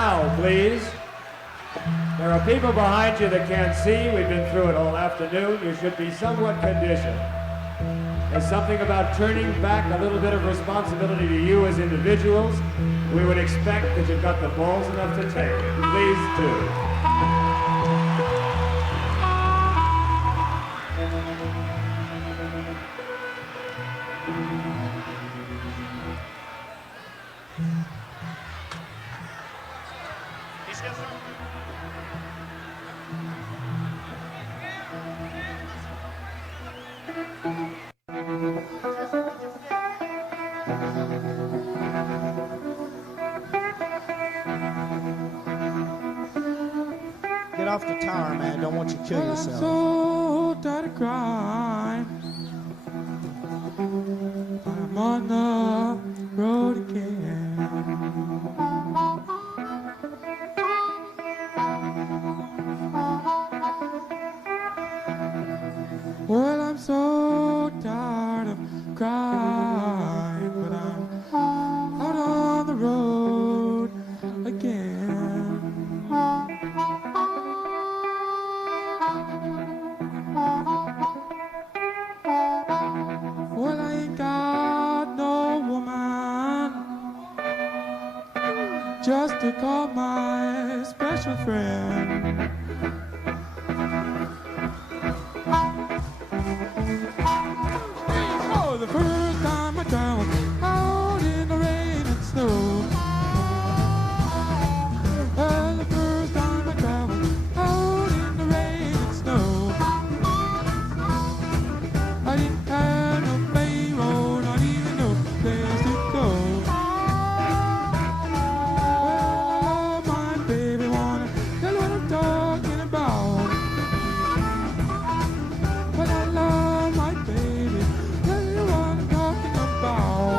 Now, please. There are people behind you that can't see. We've been through it all afternoon. You should be somewhat conditioned. There's something about turning back a little bit of responsibility to you as individuals. We would expect that you've got the balls enough to take it. Please do. Get off the tower, man. Don't want you to kill yourself. I'm so tired of crying. I'm on the road again. Well, I'm so tired of crying, but I'm out on the road again. Well, I ain't got no woman just to call my special friend. Oh, the first time I traveled out in the rain and snow. Well, the first time I traveled out in the rain and snow. I didn't have no payroll, not even no place to go. Well, my baby wanna tell what I'm talking about. But I love my baby, tell you what I'm talking about.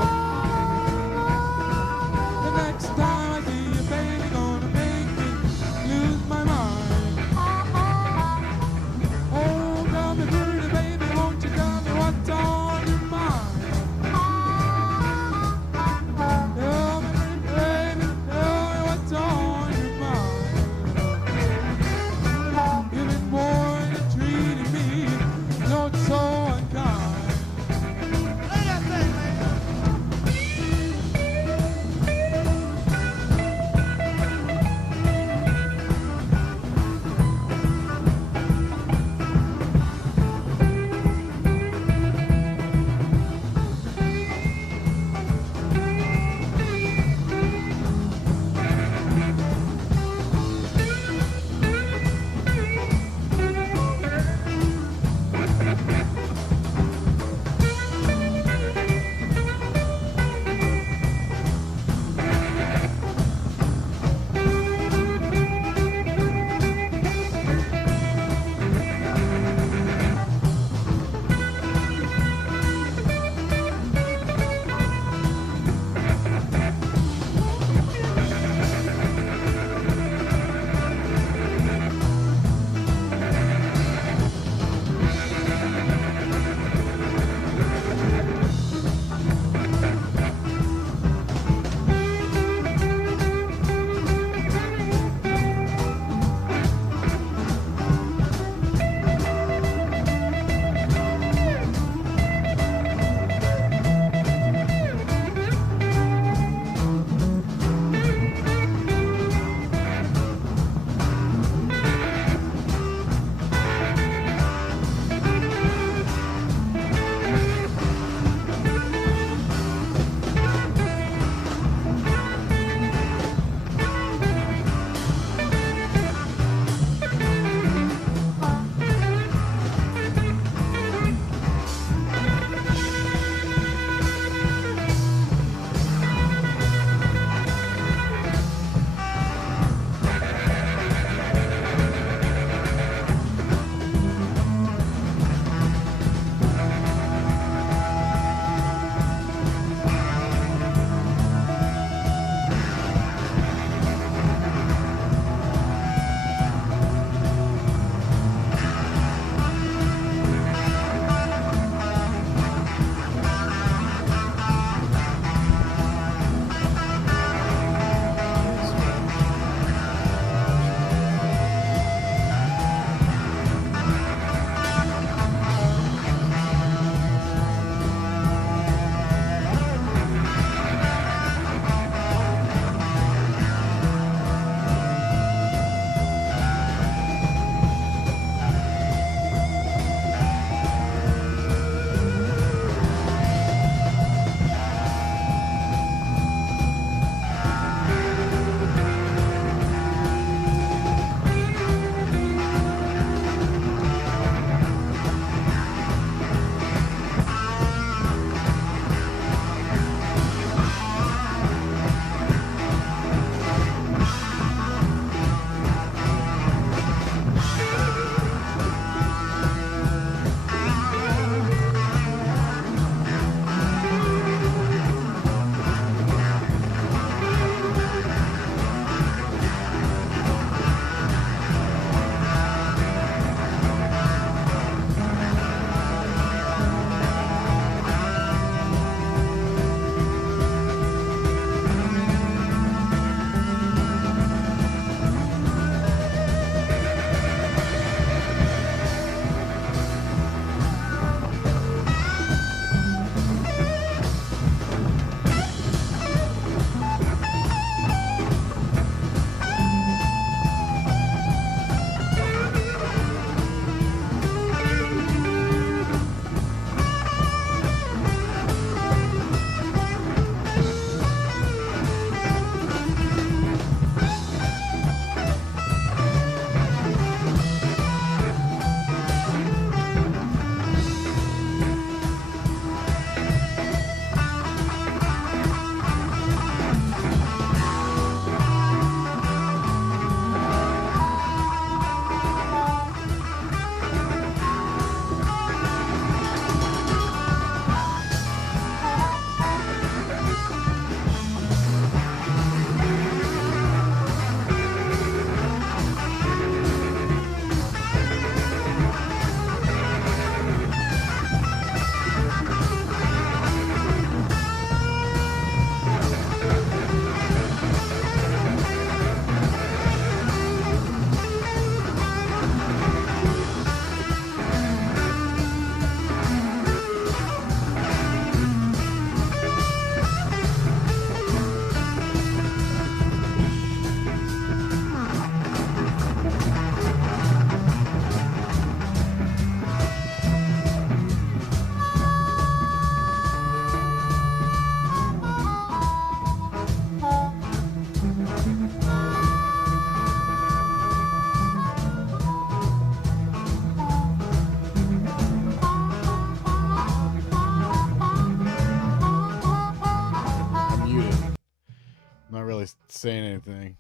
really saying anything.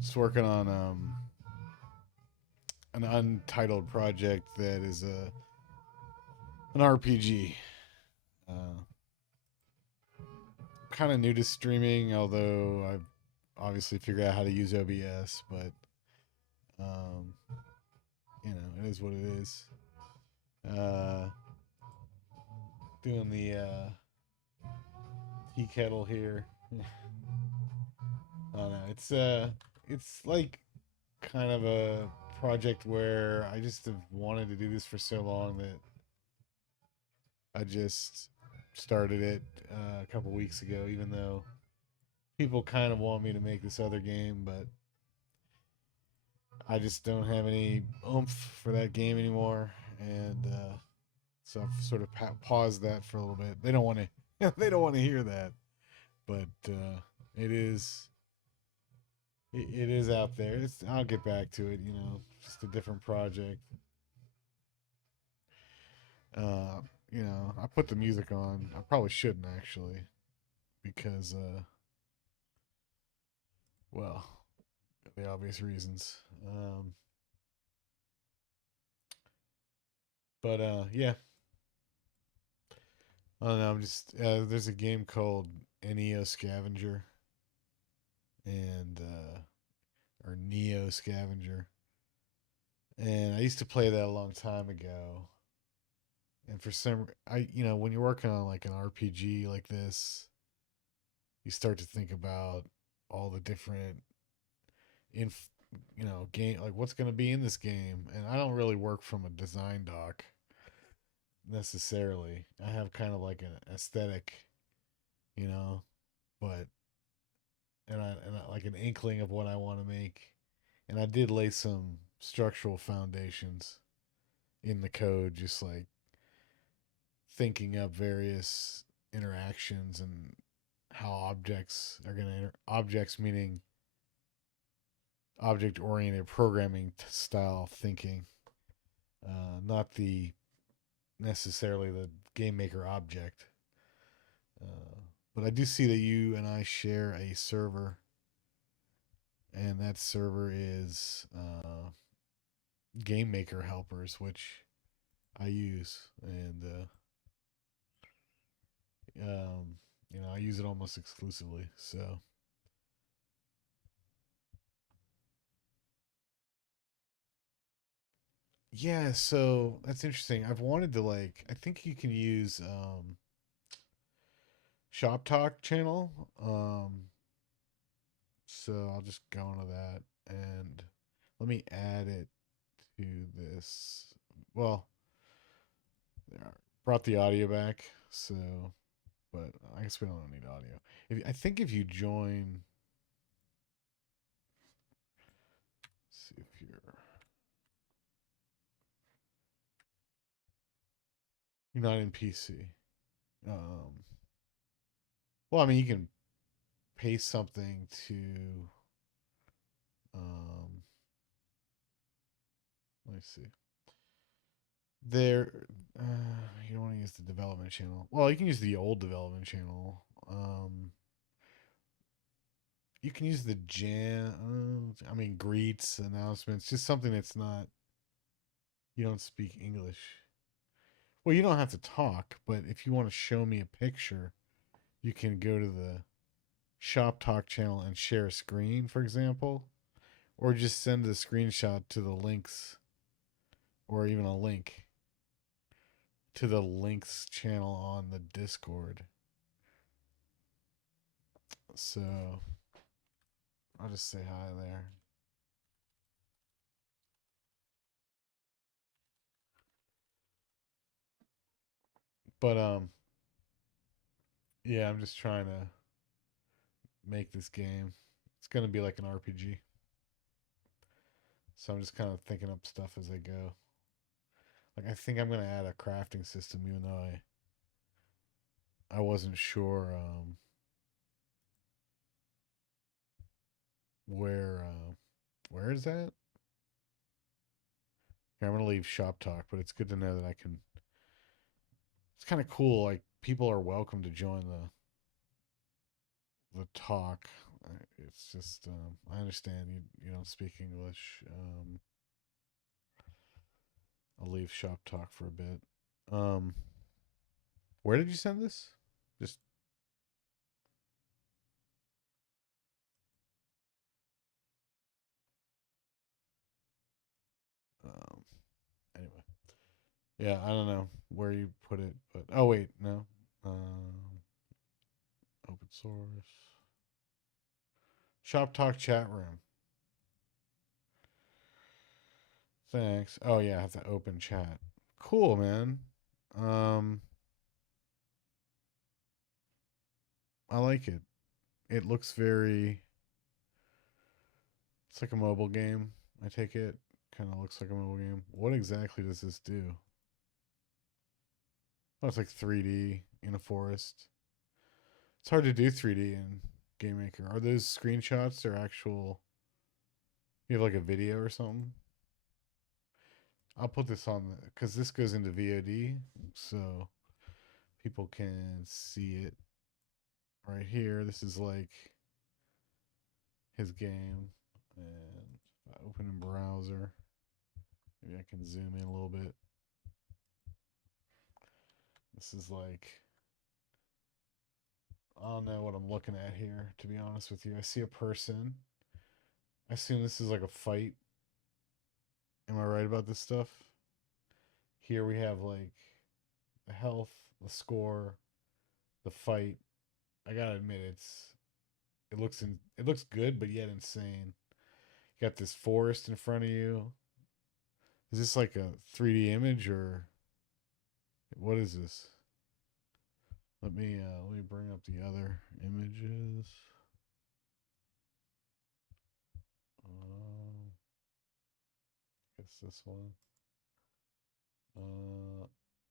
Just working on an untitled project that is an RPG. Uh, Kind of new to streaming, although I've obviously figured out how to use OBS, but um, it is what it is. Uh, Doing the tea kettle here. I don't know. It's like kind of a project where I just have wanted to do this for so long that I just started it a couple weeks ago, even though people kind of want me to make this other game, but I just don't have any oomph for that game anymore, and so I've sort of paused that for a little bit. They don't want to, they don't want to hear that, but it is, it is out there. I'll get back to it. Just a different project. Uh, I put the music on. I probably shouldn't actually, because well, the obvious reasons. But yeah, I don't know. I'm just there's a game called Neo Scavenger and or Neo Scavenger, and I used to play that a long time ago. And for some, when you're working on like an RPG like this, you start to think about all the different inf, game, like what's going to be in this game. And I don't really work from a design doc necessarily. I have kind of like an aesthetic, you know, but and I like an inkling of what I want to make. And I did lay some structural foundations in the code, just like thinking up various interactions and how objects are going to objects meaning object oriented programming style thinking, not the necessarily the game maker object. But I do see that you and I share a server, and that server is GameMaker helpers, which I use, and I use it almost exclusively. So yeah, so that's interesting. I've wanted to like, I think you can use Shop Talk channel. So I'll just go into that and let me add it to this. Well, there, brought the audio back, so but I guess we don't need audio. I think if you join, see if you're not in PC. Um, well, I mean, you can paste something to. Um, Let me see. There, you don't want to use the development channel. Well, you can use the old development channel. You can use the greets, announcements, just something that's not. You don't speak English. Well, you don't have to talk, but if you want to show me a picture, you can go to the Shop Talk channel and share a screen, for example, or just send a screenshot to the links, or even a link to the links channel on the Discord. So I'll just say hi there. But yeah, I'm just trying to make this game. It's gonna be like an RPG. So I'm just kind of thinking up stuff as I go. Like I think I'm gonna add a crafting system, even though I wasn't sure where is that? Here, I'm gonna leave Shop Talk, but it's good to know that I can. It's kind of cool. Like people are welcome to join the talk. It's just I understand you don't speak English. I'll leave shop talk for a bit. Um, where did you send this? Just um, anyway. Yeah, I don't know where you put it, but oh wait, no. Open source. Shop talk chat room. Thanks. Oh yeah, I have to open chat. Cool, man. Um, I like it. It looks very. It's like a mobile game. I take it. Kind of looks like a mobile game. What exactly does this do? Oh, it's like 3D in a forest. It's hard to do 3D in GameMaker. Are those screenshots or actual? You have like a video or something? I'll put this on because this goes into VOD, so people can see it right here. This is like his game, and if I open in browser, maybe I can zoom in a little bit. This is like I don't know what I'm looking at here, to be honest with you. I see a person. I assume this is like a fight. Am I right about this stuff? Here we have like the health, the score, the fight. I gotta admit, it looks good, but yet insane. You got this forest in front of you. Is this like a 3D image or what is this? Let me bring up the other images. Guess this one.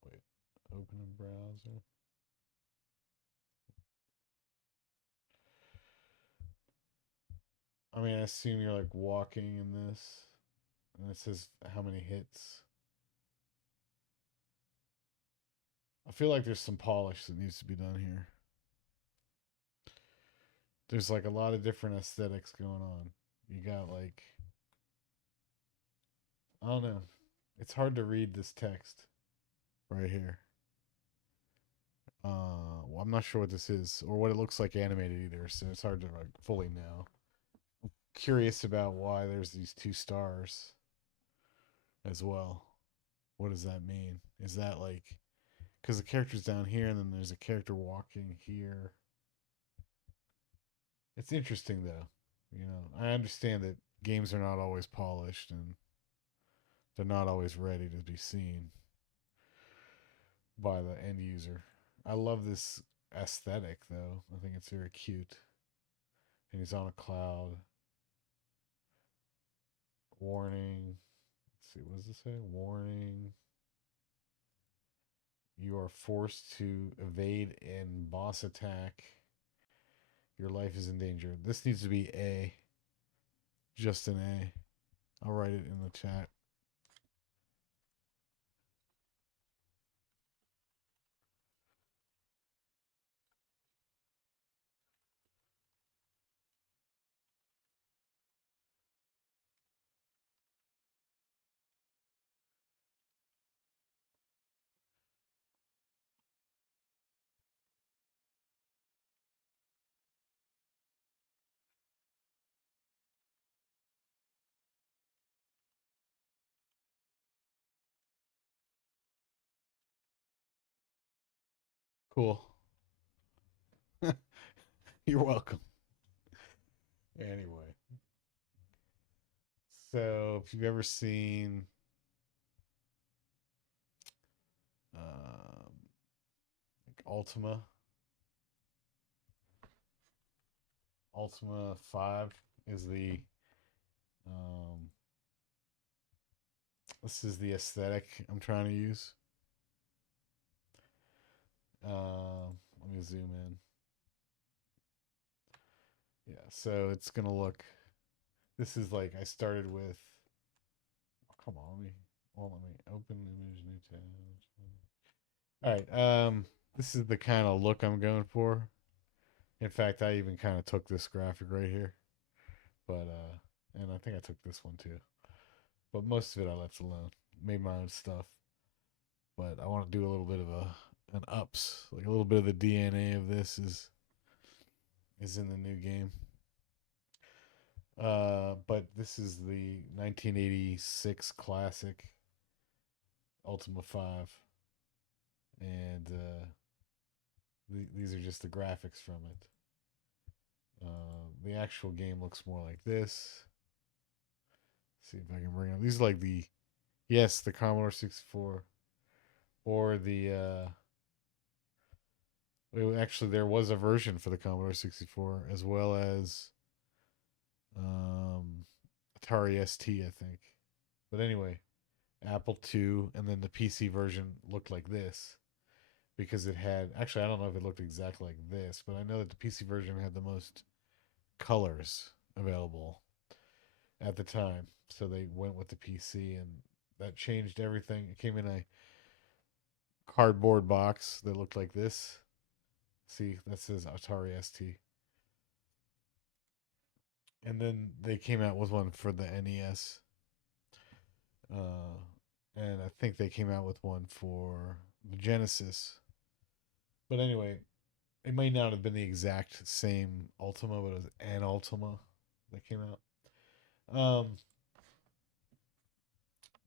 Wait, open in browser. I mean, I assume you're like walking in this, and it says how many hits. I feel like there's some polish that needs to be done here. There's like a lot of different aesthetics going on. You got like, I don't know. It's hard to read this text right here. Well, I'm not sure what this is or what it looks like animated either, so it's hard to like fully know. Curious about why there's these two stars as well. What does that mean? Is that like because the character's down here and then there's a character walking here? It's interesting though. You know, I understand that games are not always polished and they're not always ready to be seen by the end user. I love this aesthetic though. I think it's very cute. And he's on a cloud. Warning. Let's see, what does this say? Warning. You are forced to evade in boss attack. Your life is in danger. This needs to be A. Just an A. I'll write it in the chat. Cool. You're welcome. Anyway, so if you've ever seen like Ultima 5 is the um, this is the aesthetic I'm trying to use. Let me zoom in. Yeah, so it's gonna look. This is like I started with. Oh, come on, let me open image new tab. All right, this is the kind of look I'm going for. In fact, I even kind of took this graphic right here, but and I think I took this one too. But most of it I left alone. Made my own stuff, but I want to do a little bit of an ups, like a little bit of the DNA of this is in the new game. But this is the 1986 classic Ultima 5, and these are just the graphics from it. The actual game looks more like this. Let's see if I can bring up. These are like the Commodore 64, or actually there was a version for the Commodore 64 as well as Atari ST, I think. But anyway, Apple II, and then the PC version looked like this because it had, actually I don't know if it looked exactly like this, but I know that the PC version had the most colors available at the time. So they went with the PC, and that changed everything. It came in a cardboard box that looked like this. See, that says Atari ST. And then they came out with one for the NES. And I think they came out with one for the Genesis. But anyway, it might not have been the exact same Ultima, but it was an Ultima that came out.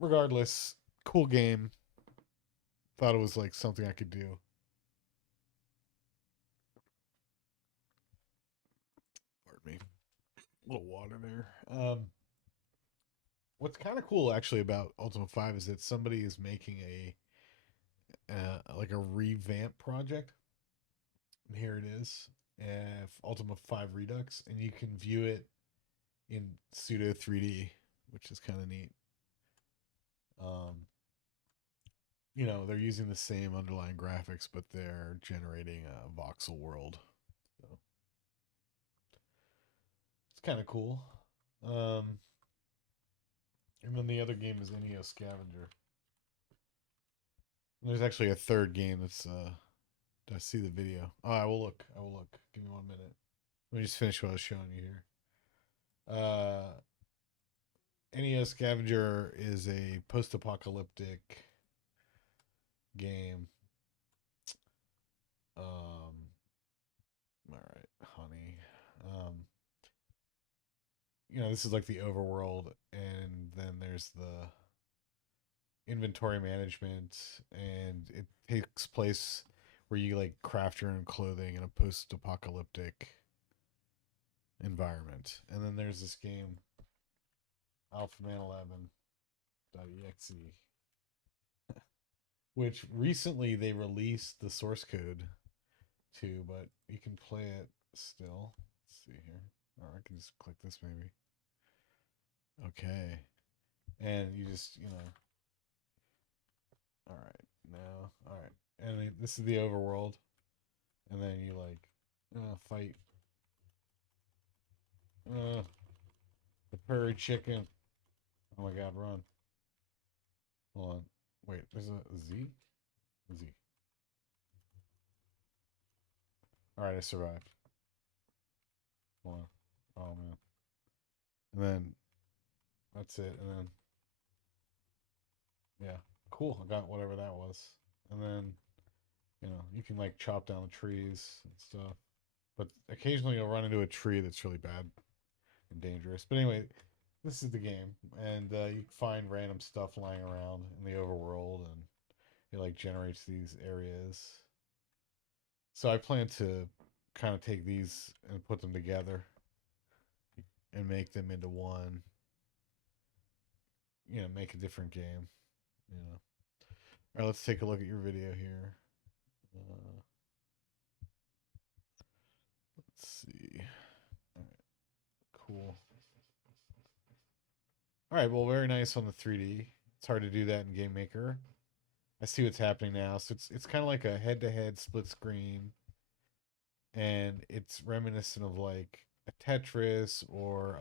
Regardless, cool game. Thought it was like something I could do. Pardon me. A little water there. What's kind of cool actually about Ultima 5 is that somebody is making a like a revamp project. And here it is, Ultima 5 Redux, and you can view it in pseudo 3D, which is kind of neat. They're using the same underlying graphics, but they're generating a voxel world. So it's kind of cool. And then the other game is NEO Scavenger. And there's actually a third game that's did I see the video? Oh, I will look. Give me 1 minute. Let me just finish what I was showing you here. NEO Scavenger is a post-apocalyptic game. All right, honey. This is like the overworld, and then there's the inventory management, and it takes place where you like craft your own clothing in a post-apocalyptic environment. And then there's this game, Alphaman 11.exe, which recently they released the source code to, but you can play it still. Let's see here. Or I can just click this maybe. Okay. And you just, all right, now, all right. And this is the overworld. And then you like fight the prairie chicken. Oh my god, run. Hold on. Wait, there's a Z? Z. Alright, I survived. Hold on. Oh man. And then that's it. And then yeah. Cool. I got whatever that was. And then you can like chop down the trees and stuff. But occasionally you'll run into a tree that's really bad and dangerous. But anyway, this is the game, and you find random stuff lying around in the overworld, and it like generates these areas. So I plan to kind of take these and put them together and make them into one. Make a different game. All right, let's take a look at your video here. Let's see. All right, cool. All right, well, very nice on the 3D. It's hard to do that in GameMaker. I see what's happening now. So it's kind of like a head-to-head split screen, and it's reminiscent of like a Tetris or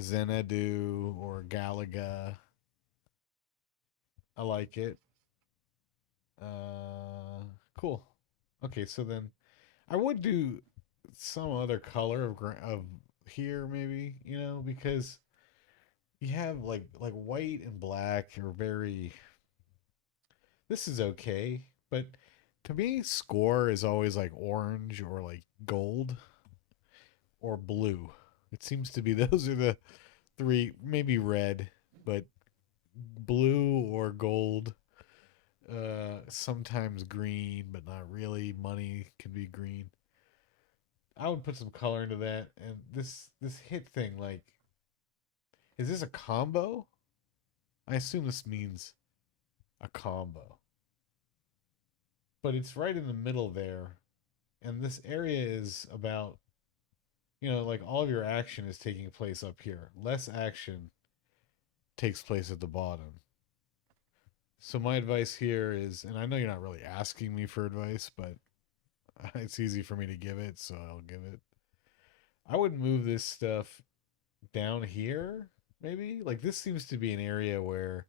Xanadu or Galaga. I like it. Cool. Okay, so then I would do some other color of here, maybe, because you have like white and black are very. This is okay, but to me, score is always like orange or like gold or blue. It seems to be those are the three, maybe red, but blue or gold. Sometimes green, but not really. Money can be green. I would put some color into that. And this hit thing, like, is this a combo? I assume this means a combo. But it's right in the middle there. And this area is about, like all of your action is taking place up here. Less action takes place at the bottom. So my advice here is, and I know you're not really asking me for advice, but it's easy for me to give it, so I'll give it. I would move this stuff down here, maybe. Like this seems to be an area where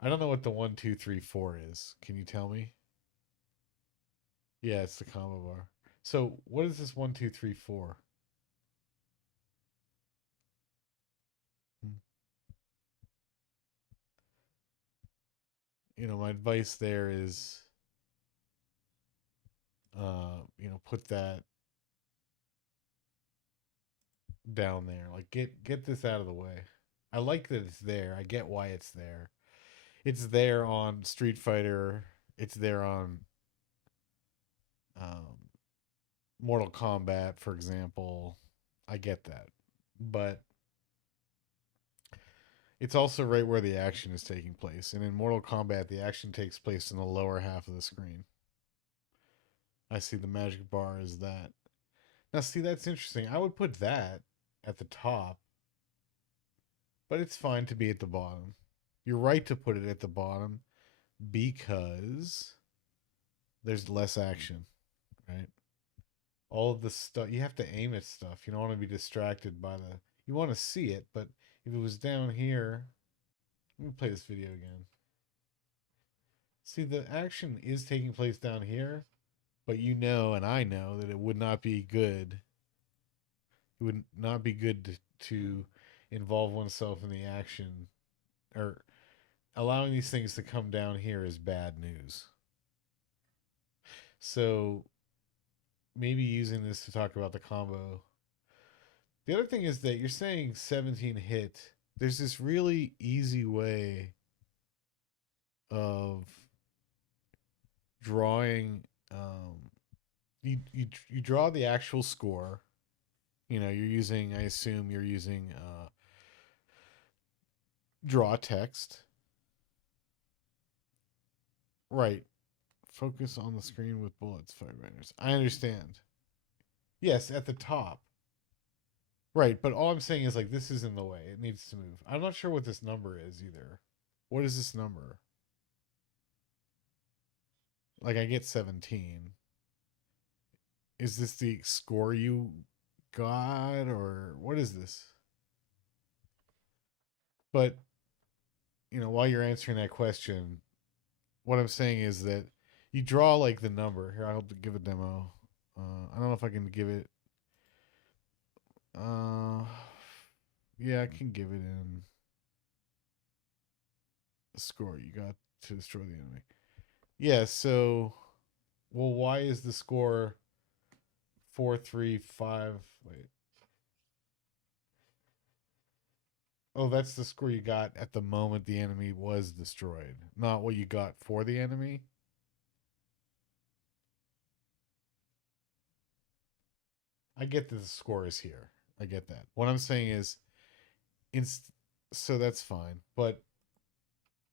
I don't know what the 1, 2, 3, 4 is. Can you tell me? Yeah, it's the combo bar. So what is this 1, 2, 3, 4? My advice there is, put that down there. Like get this out of the way. I like that it's there. I get why it's there. It's there on Street Fighter. It's there on um, Mortal Kombat, for example. I get that, but it's also right where the action is taking place. And in Mortal Kombat, the action takes place in the lower half of the screen. I see the magic bar is that. Now, see, that's interesting. I would put that at the top, but it's fine to be at the bottom. You're right to put it at the bottom because there's less action, right? All of the stuff, you have to aim at stuff. You don't want to be distracted by you want to see it, but if it was down here, let me play this video again. See, the action is taking place down here, but and I know that it would not be good. It would not be good to involve oneself in the action, or allowing these things to come down here is bad news. So maybe using this to talk about the combo. The other thing is that you're saying 17 hit. There's this really easy way of drawing. You draw the actual score. You're using. I assume you're using draw text. Right. Focus on the screen with bullets, firefighters. I understand. Yes, at the top. Right, but all I'm saying is like this is in the way. It needs to move. I'm not sure what this number is either. What is this number? Like I get 17. Is this the score you got or what is this? But while you're answering that question, what I'm saying is that you draw like the number. Here, I'll give a demo. I don't know if I can give it. Yeah, I can give it in the score you got to destroy the enemy. Yeah, so, well, why is the score 4-3-5? Wait. Oh, that's the score you got at the moment the enemy was destroyed, not what you got for the enemy. I get that the score is here. I get that. What I'm saying is, so that's fine. But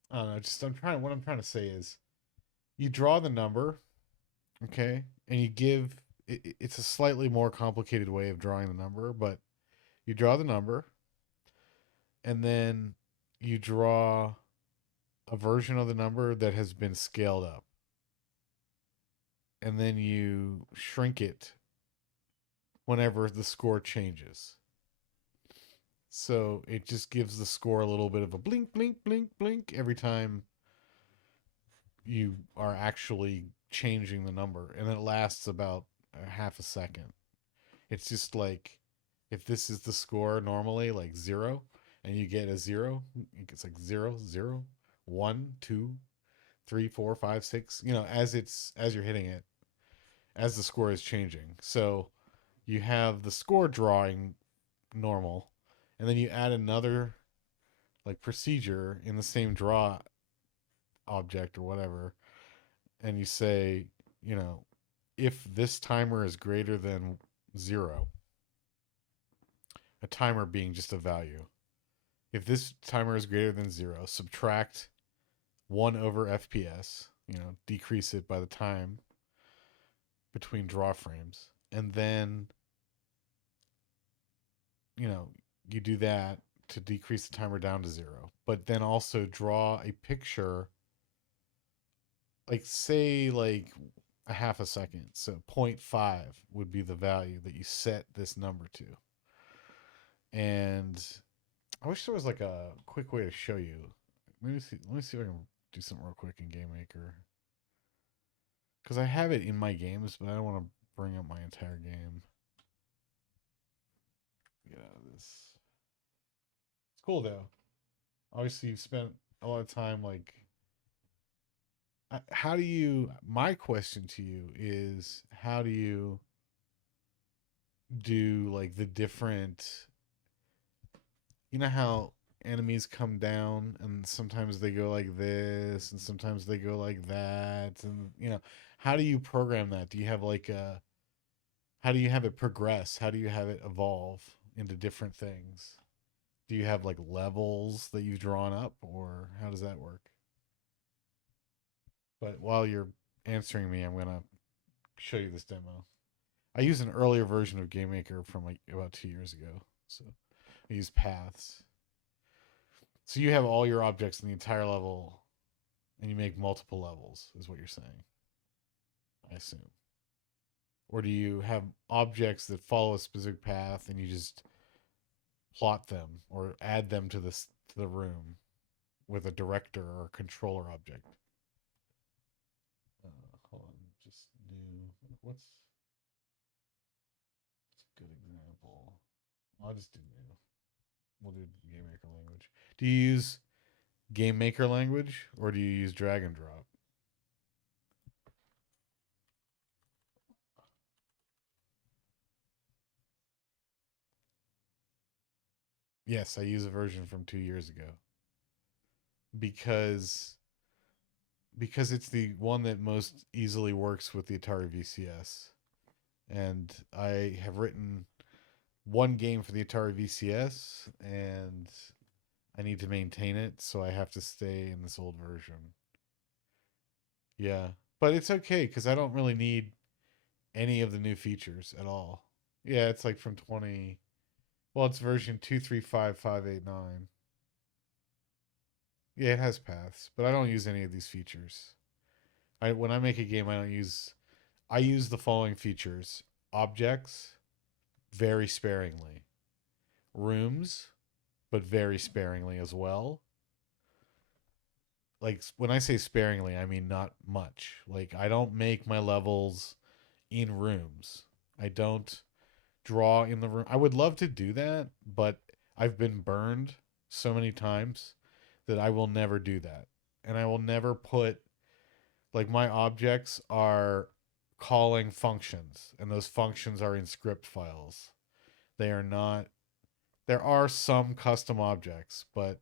I don't know. What I'm trying to say is, you draw the number, okay, and you give. It's a slightly more complicated way of drawing the number, but you draw the number, and then you draw a version of the number that has been scaled up, and then you shrink it whenever the score changes. So it just gives the score a little bit of a blink, blink, blink, blink every time you are actually changing the number. And it lasts about a half a second. It's just like if this is the score normally, like 0, and you get a 0, it's like 0, 0, 1, 2, 3, 4, 5, 6. As you're hitting it, as the score is changing. So you have the score drawing normal, and then you add another like procedure in the same draw object or whatever, and you say, you know, if this timer is greater than 0, a timer being just a value. If this timer is greater than 0, subtract 1 over FPS, decrease it by the time between draw frames. And then, you know, you do that to decrease the timer down to 0. But then also draw a picture, like say like a half a second. So 0.5 would be the value that you set this number to. And I wish there was like a quick way to show you. Let me see if I can do something real quick in GameMaker. Because I have it in my games, but I don't want to bring up my entire game. Get out of this. It's cool though. Obviously, you've spent a lot of time like. How do you? My question to you is, how do you do like the different? You know how enemies come down and sometimes they go like this and sometimes they go like that, and how do you program that? Do you have like a how do you have it progress? How do you have it evolve into different things? Do you have like levels that you've drawn up, or how does that work? But while you're answering me, I'm going to show you this demo. I use an earlier version of GameMaker from like about 2 years ago. So I use paths. So you have all your objects in the entire level and you make multiple levels, is what you're saying, I assume. Or do you have objects that follow a specific path and you just plot them or add them to the room with a director or a controller object? Hold on, just new. What's a good example? I'll just do new. We'll do GameMaker language. Do you use GameMaker language or do you use drag and drop? Yes, I use a version from 2 years ago because it's the one that most easily works with the Atari VCS. And I have written one game for the Atari VCS and I need to maintain it, so I have to stay in this old version. Yeah, but it's okay because I don't really need any of the new features at all. Yeah, it's like from 20. Well, it's version 235589. Yeah, it has paths, but I don't use any of these features. When I make a game, I use the following features: objects, very sparingly; rooms, but very sparingly as well. Like when I say sparingly, I mean not much. Like I don't make my levels in rooms. I don't draw in the room. I would love to do that, but I've been burned so many times that I will never do that. And I will never put like my objects are calling functions and those functions are in script files. They are not. There are some custom objects, but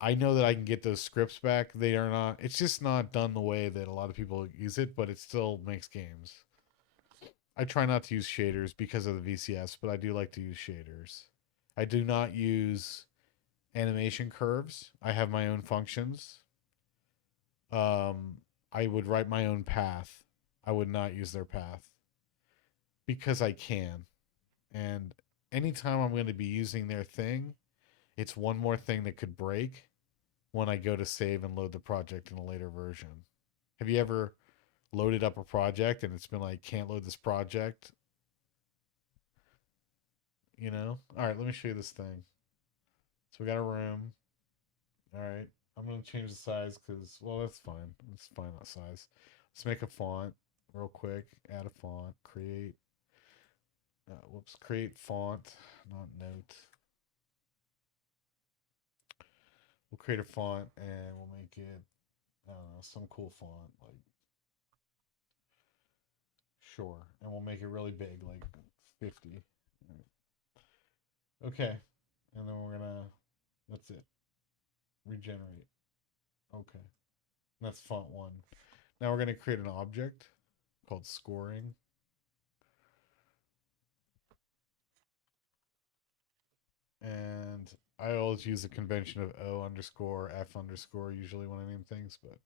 I know that I can get those scripts back. They are not. It's just not done the way that a lot of people use it, but it still makes games. I try not to use shaders because of the VCS, but I do like to use shaders. I do not use animation curves. I have my own functions. I would write my own path. I would not use their path because I can. And anytime I'm going to be using their thing, it's one more thing that could break when I go to save and load the project in a later version. Have you ever loaded up a project and it's been like, can't load this project? All right, let me show you this thing. So we got a room. All right, I'm going to change the size because, well, that's fine. It's fine that size. Let's make a font real quick. Add a font. Create. Whoops, create font, not note. We'll create a font and we'll make it, I don't know, some cool font, like, sure. And we'll make it really big, like 50. Okay. And then we're gonna, that's it. Regenerate. Okay. That's font 1. Now we're gonna create an object called scoring. And I always use the convention of O underscore F underscore usually when I name things, but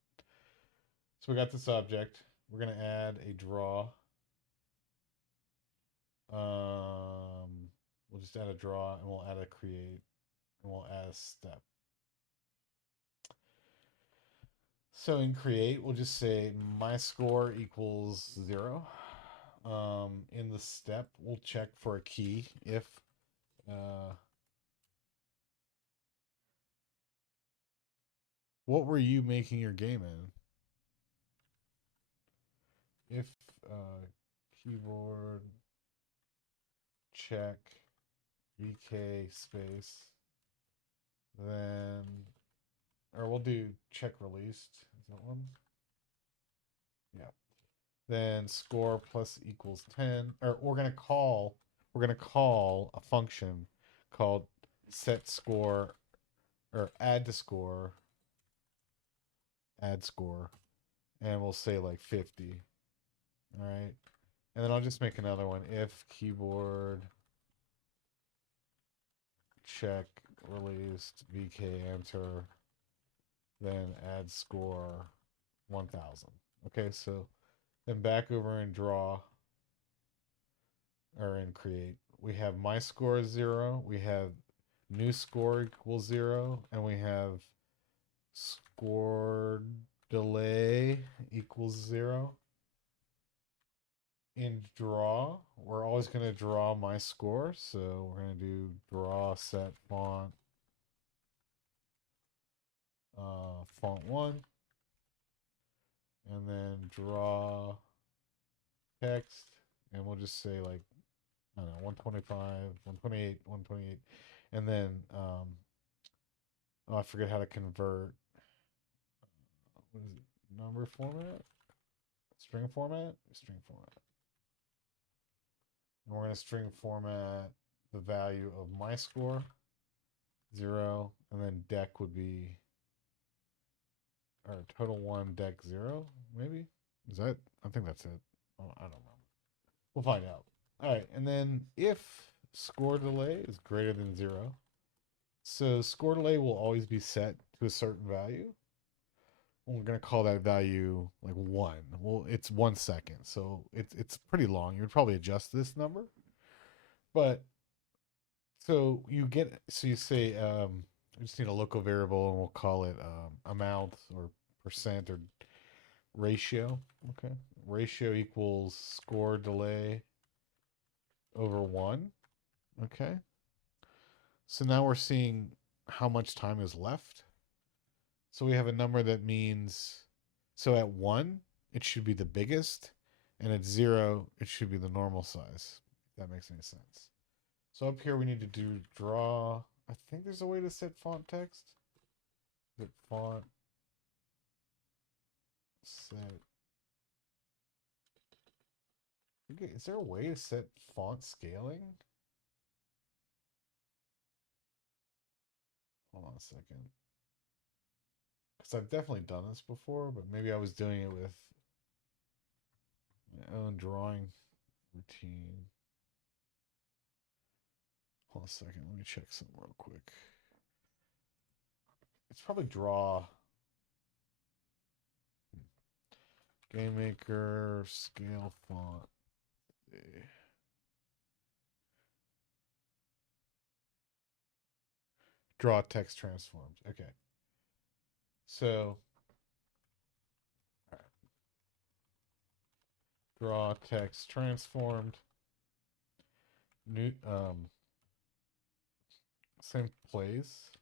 so we got this object. We're gonna add a draw. We'll just add a draw and we'll add a create and we'll add a step. So in create, we'll just say my score equals 0. In the step, we'll check for a key if what were you making your game in? If keyboard check VK space, then, or we'll do check released. Is that one? Yeah. Then score plus equals 10, or we're gonna call a function called set score or add to score, add score, and we'll say like 50. All right. And then I'll just make another one. If keyboard check released VK enter, then add score 1000. Okay, so then back over in draw or in create, we have my score is 0, we have new score equals 0, and we have score delay equals 0. In draw, we're always going to draw my score, so we're going to do draw set font font 1, and then draw text, and we'll just say like, I don't know, 125, 128, 128, and then oh, I forget how to convert, what is it, number format, string format. And we're going to string format the value of my score 0, and then deck would be, or total 1 deck 0, maybe. Is that, I think that's it. Oh, I don't know. We'll find out. All right, and then if score delay is greater than 0, so score delay will always be set to a certain value. We're going to call that value like 1. Well, it's 1 second, so it's pretty long. You would probably adjust this number, but so you say we just need a local variable and we'll call it amount or percent or ratio. Okay, ratio equals score delay over 1. Okay, so now we're seeing how much time is left. So we have a number that means, so at 1 it should be the biggest, and at 0 it should be the normal size, if that makes any sense. So up here we need to do draw. I think there's a way to set font text. Is it font set? Okay, is there a way to set font scaling? Hold on a second. Because I've definitely done this before, but maybe I was doing it with my own drawing routine. Hold on a second. Let me check something real quick. It's probably draw. GameMaker scale font. Draw text transforms. Okay. So, all right. Draw text transformed. New same place,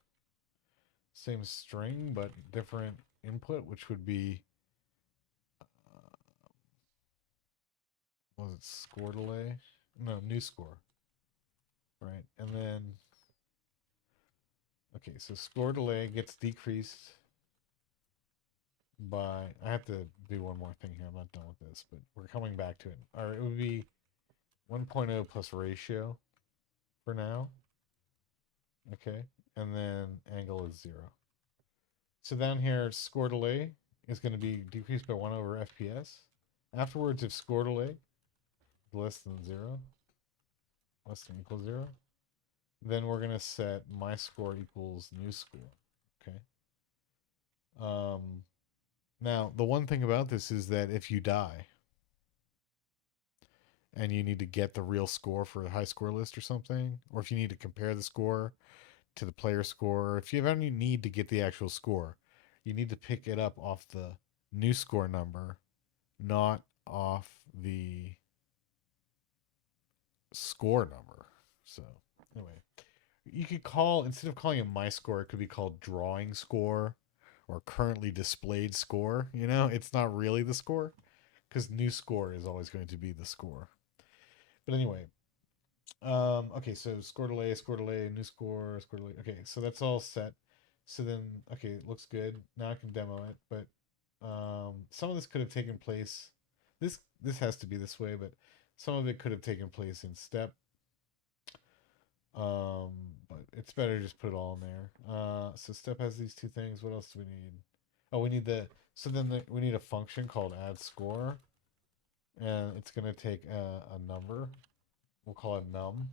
same string, but different input, which would be was it score delay? no, new score, right? And then, okay, so score delay gets decreased by, I have to do one more thing here. I'm not done with this, but we're coming back to it. All right, it would be 1.0 plus ratio for now. Okay, and then angle is 0. So down here, score delay is going to be decreased by 1 over FPS. Afterwards, if score delay is less than 0, less than equals 0, then we're going to set my score equals new score. Okay. Now, the one thing about this is that if you die and you need to get the real score for a high score list or something, or if you need to compare the score to the player score, if you have any need to get the actual score, you need to pick it up off the new score number, not off the score number. So, anyway, you could call, instead of calling it my score, it could be called drawing score or currently displayed score. You know, it's not really the score because new score is always going to be the score. But anyway, okay, so score delay, new score, score delay. Okay, so that's all set. So then, okay, it looks good. Now I can demo it, but some of this could have taken place. This has to be this way, but some of it could have taken place in step. But it's better to just put it all in there. So step has these two things. What else do we need? Oh, we need we need a function called add score, and it's gonna take a number. We'll call it num,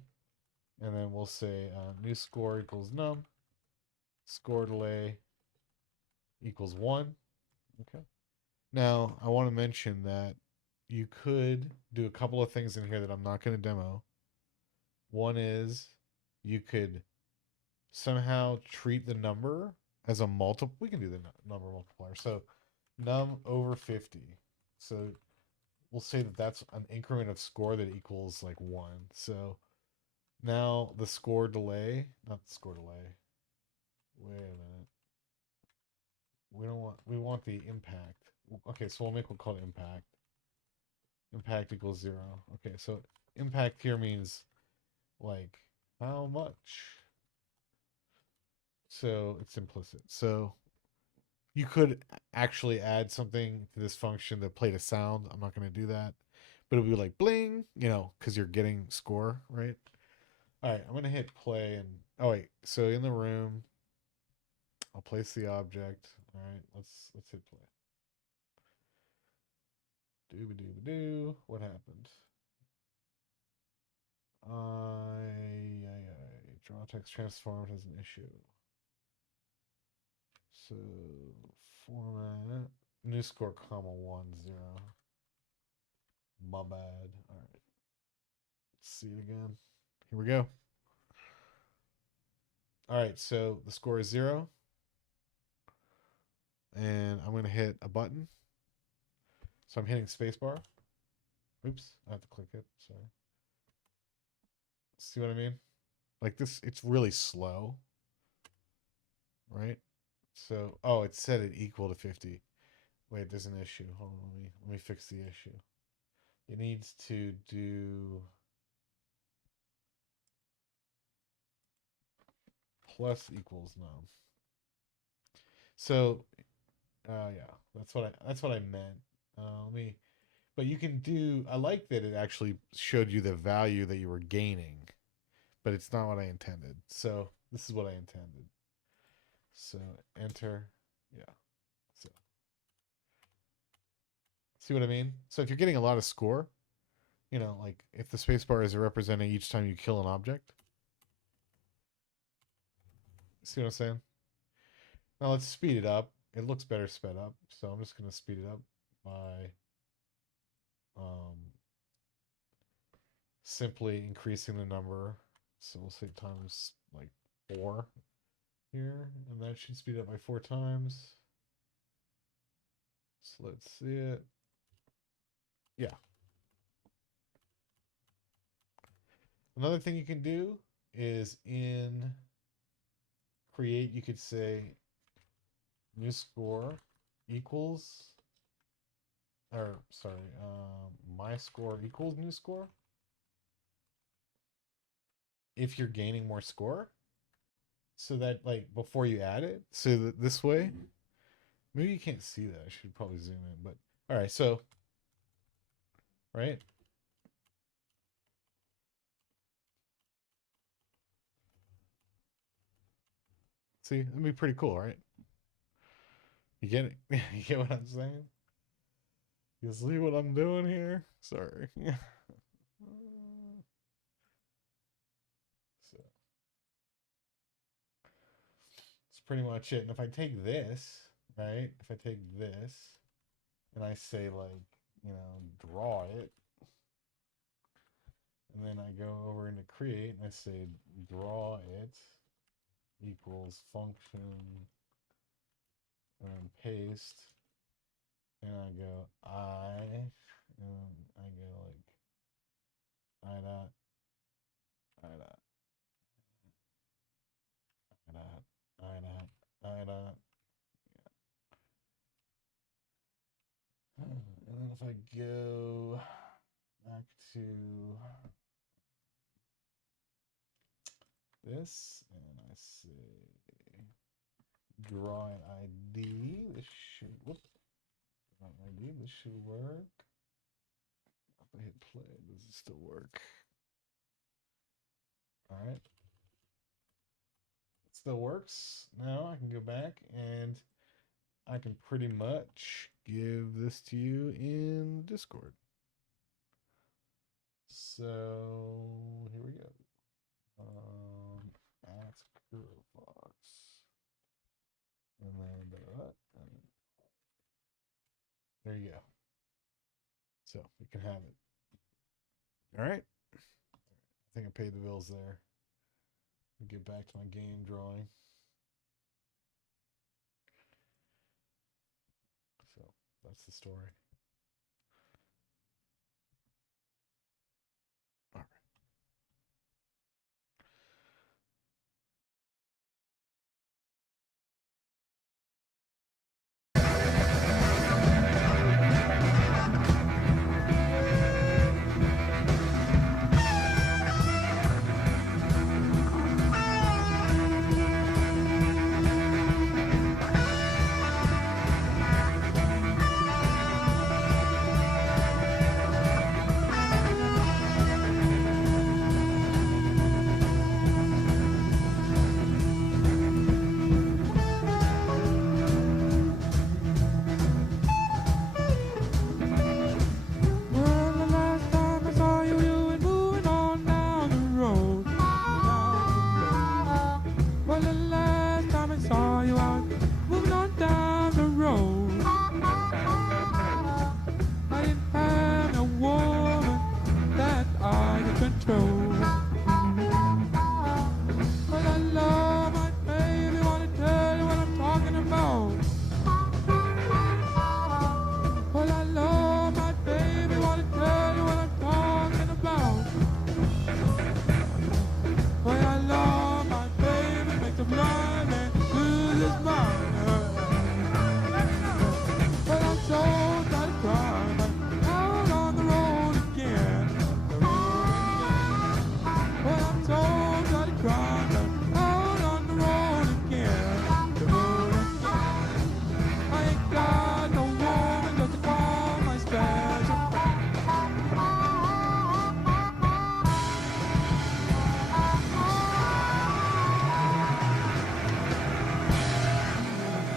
and then we'll say new score equals num, score delay equals 1. Okay. Now I want to mention that you could do a couple of things in here that I'm not going to demo. One is you could somehow treat the number as a multiple. We can do the number multiplier. So num over 50. So we'll say that that's an increment of score that equals like 1. So now the score delay, not the score delay. Wait a minute. We want the impact. Okay, so we'll make one called impact. Impact equals 0. Okay, so impact here means like how much? So it's implicit. So you could actually add something to this function that played a sound. I'm not going to do that. But it'll be like bling, you know, because you're getting score, right? All right, I'm going to hit play. And oh, wait. So in the room, I'll place the object. All right, let's hit play. Doo-ba-doo-ba-doo. What happened? Draw text transformed has an issue. So format new score comma 1 0. My bad. All right. Let's see it again. Here we go. All right, so the score is 0. And I'm going to hit a button. So I'm hitting spacebar. Oops, I have to click it. Sorry. See what I mean? Like this, it's really slow. Right? So, oh, it set it equal to 50. Wait, there's an issue. Hold on, let me fix the issue. It needs to do plus equals num. So, yeah, that's what I meant. But you can do. I like that it actually showed you the value that you were gaining, but it's not what I intended. So this is what I intended. So enter, yeah. So see what I mean? So if you're getting a lot of score, you know, like if the spacebar is representing each time you kill an object. See what I'm saying? Now let's speed it up. It looks better sped up, so I'm just gonna speed it up by simply increasing the number. So we'll say times like 4 here, and that should speed up by 4 times. So let's see it. Yeah. Another thing you can do is in create, you could say new score equals, or sorry, my score equals new score. if you're gaining more score, so that like before you add it, so that this way, maybe you can't see that. I should probably zoom in, but all right, so right. See, that'd be pretty cool, right? You get it? You get what I'm saying? You see what I'm doing here? Sorry. So that's pretty much it. And if I take this, right? If I take this and I say like, draw it, and then I go over into create and I say draw it equals function and then paste, and I go and I go like I dot I dot I dot I dot I dot. And then if I go back to this and I say draw an ID, this should draw an ID, this should work. If I hit play, does it still work? All right. It still works. Now I can go back and I can pretty much give this to you in Discord. So here we go. Ask Fox. And then there you go. So you can have it. All right. I think I paid the bills there. Get back to my game drawing. So that's the story. All right. Well, the last time I saw you, you were moving on down the road. Well, the last time I saw you, I was moving on down the road. I didn't have no woman that I could control. Well, I love my baby, wanna tell you what I'm talking about. Well, I love my baby, wanna tell you what I'm talking about. Well, I love my baby, make the blind man lose his mind. Well, I'm so tired of crying, but out on the road again. Well, I'm so tired of crying, but out on the road again. I ain't got no woman just to call my special.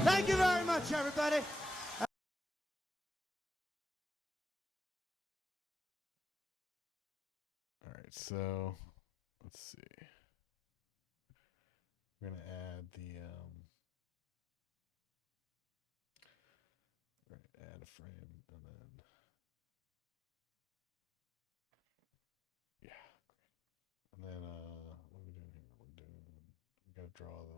Thank you very much, everybody. All right, so let's see. We're gonna add the add a frame, and then yeah, and then what are we doing here? We gotta draw the